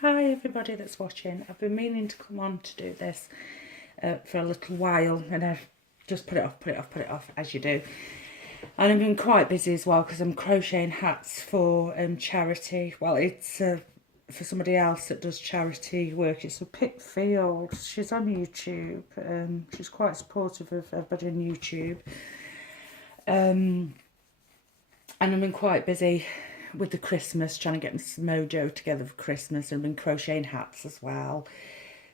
Hi everybody that's watching. I've been meaning to come on to do this for a little while, and I've just put it off as you do. And I've been quite busy as well because I'm crocheting hats for charity. Well, it's for somebody else that does charity work. It's a Pip Field. She's on YouTube. She's quite supportive of everybody on YouTube. And I've been quite busy with the Christmas, trying to get some mojo together for Christmas, and I've been crocheting hats as well.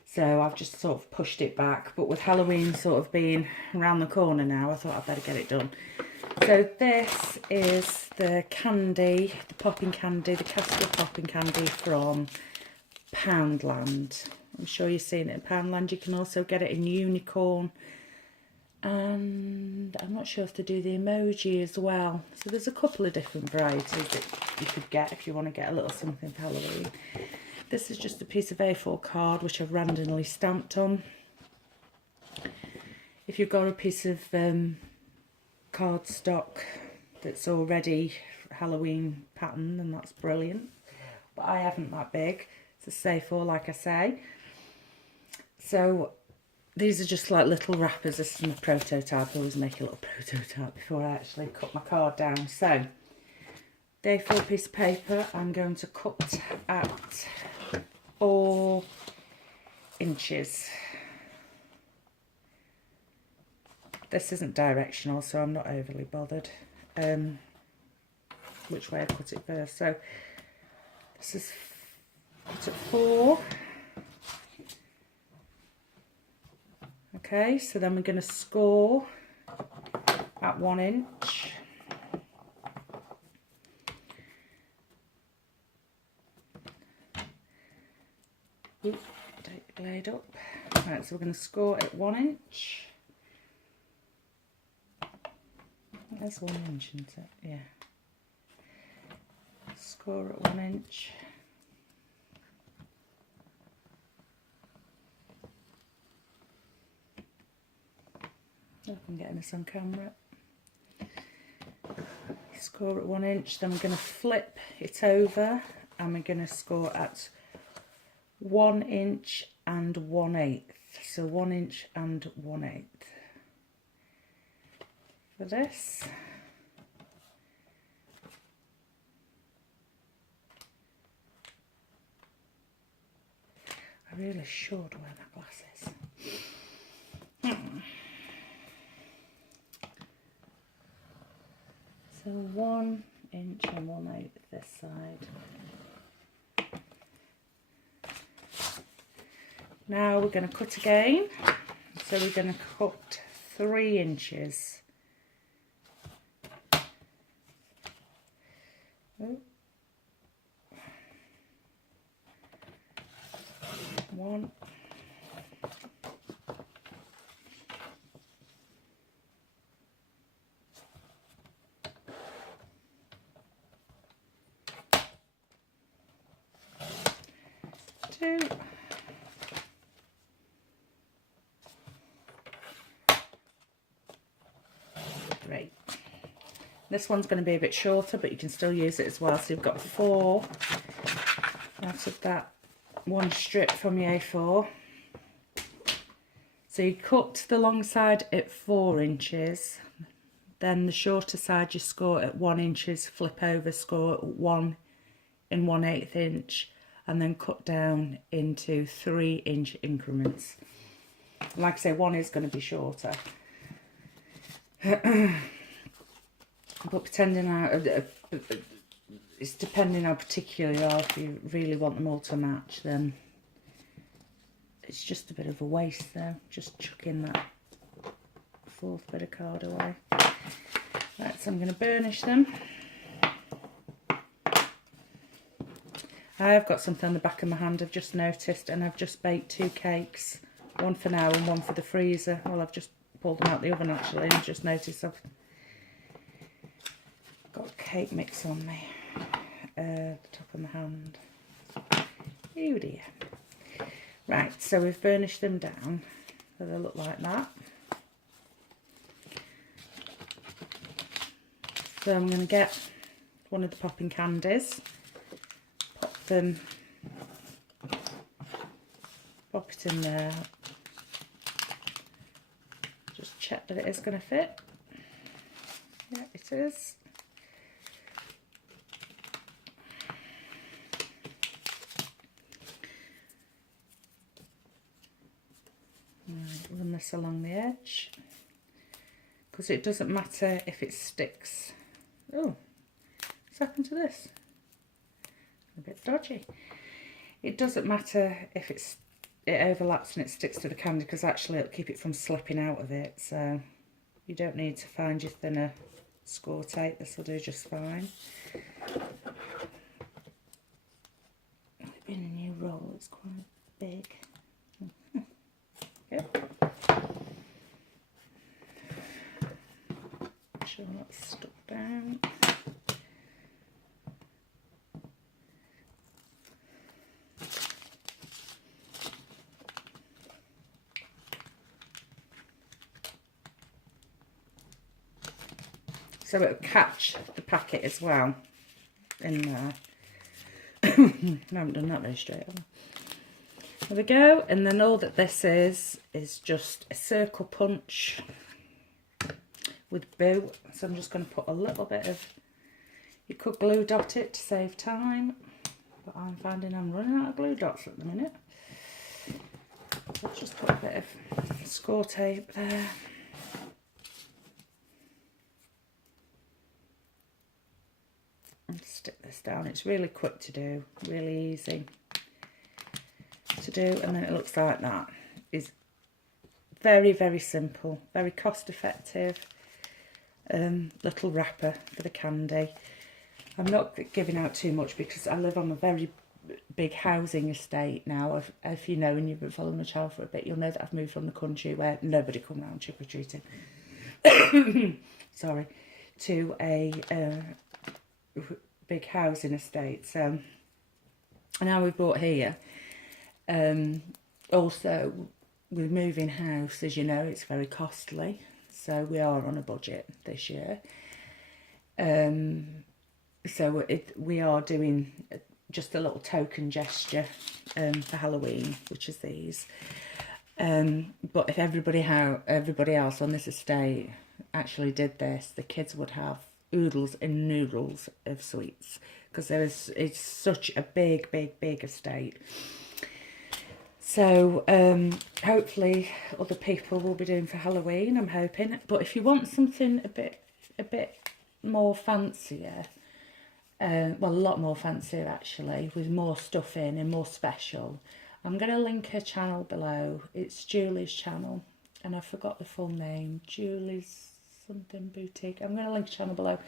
So I've just sort of pushed it back, but with Halloween sort of being around the corner now, I thought I'd better get it done. So this is the candy, the popping candy, the Castle popping candy from Poundland. I'm sure you've seen it in Poundland. You can also get it in unicorn, and I'm not sure if they do the emoji as well. So there's a couple of different varieties that you could get if you want to get a little something for Halloween. This is just a piece of A4 card which I've randomly stamped on. If you've got a piece of cardstock that's already Halloween pattern, then that's brilliant. But I haven't that big. It's a A4, like I say. So these are just like little wrappers. This is my prototype. I always make a little prototype before I actually cut my card down. So the A4 piece of paper I'm going to cut at 4 inches. This isn't directional, so I'm not overly bothered which way I cut it first. So this is cut at 4. Okay, so then we're going to score at 1 inch. Ooh, take the blade up. Right, so we're going to score at 1 inch. That's 1 inch, isn't it? Yeah. Score at 1 inch. If I'm getting this on camera. Score at 1 inch, then we're going to flip it over and we're going to score at 1 inch and 1/8. So 1 inch and 1/8 for this. I really should wear my glasses. So 1 inch and 1/8 this side. Now we're going to cut again. So we're going to cut 3 inches. Oh. 1. 2. 3. This one's going to be a bit shorter, but you can still use it as well. So you've got 4 out of that one strip from your A4. So you cut the long side at 4 inches, then the shorter side you score at 1 inches, flip over, score at 1 and 1/8 inch, and then cut down into 3 inch increments. Like I say, one is going to be shorter. But pretending it's depending how particular you are. If you really want them all to match, then it's just a bit of a waste though, just chucking that 4th bit of card away. Right, so I'm going to burnish them. I have got something on the back of my hand I've just noticed, and I've just baked 2 cakes, one for now and one for the freezer. Well, I've just pulled them out the oven actually, and just noticed I've got cake mix on me, the top of my hand. Oh dear. Right, so we've burnished them down, so they look like that. So I'm going to get one of the popping candies, pop them pop it in there. Just check that it is going to fit. Yeah, it is. Right, run this along the edge, because it doesn't matter if it sticks. Oh, what's happened to this? A bit dodgy. It doesn't matter if it overlaps and it sticks to the candy, because actually it'll keep it from slipping out of it. So you don't need to find your thinner score tape. This will do just fine. It's been a new roll. It's quite big. Yep. Make sure that's stuck down. So it'll catch the packet as well in there. I haven't done that very straight, have I? There we go. And then all that this is just a circle punch with boo. So I'm just going to put a little bit of, you could glue dot it to save time, but I'm finding I'm running out of glue dots at the minute. So I'll just put a bit of score tape there. And stick this down. It's really quick to do, really easy to do, and then it looks like that. It's very, very simple, very cost effective little wrapper for the candy. I'm not giving out too much because I live on a very big housing estate now. If you know and you've been following my channel for a bit, you'll know that I've moved from the country where nobody come round trick-or-treating. Sorry, to a big housing estate. So now we've bought here. Also, with moving house, as you know, it's very costly. So we are on a budget this year. So we are doing just a little token gesture for Halloween, which is these. But if everybody else on this estate actually did this, the kids would have oodles and noodles of sweets, because it's such a big estate. So hopefully other people will be doing for Halloween, I'm hoping. But if you want something a bit more fancier, well, a lot more fancier actually, with more stuff in and more special, I'm going to link her channel below. It's Julie's channel, and I forgot the full name. Julie's something boutique. I'm going to link her channel below,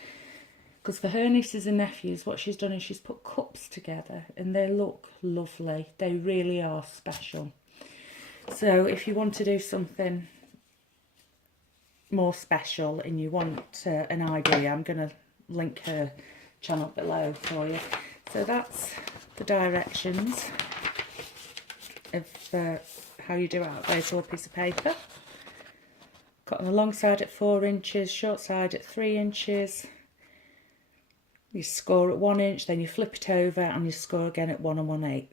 because for her nieces and nephews, what she's done is she's put cups together, and they look lovely. They really are special. So if you want to do something more special and you want an idea, I'm going to link her channel below for you. So that's the directions of how you do it out there. So a piece of paper. Cut on the long side at 4 inches, short side at 3 inches. You score at 1 inch, then you flip it over and you score again at 1 1/8.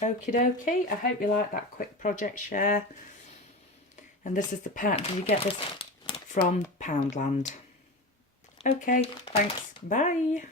Okie dokie. I hope you like that quick project share. And this is the pattern. You get this from Poundland. Okay, thanks. Bye.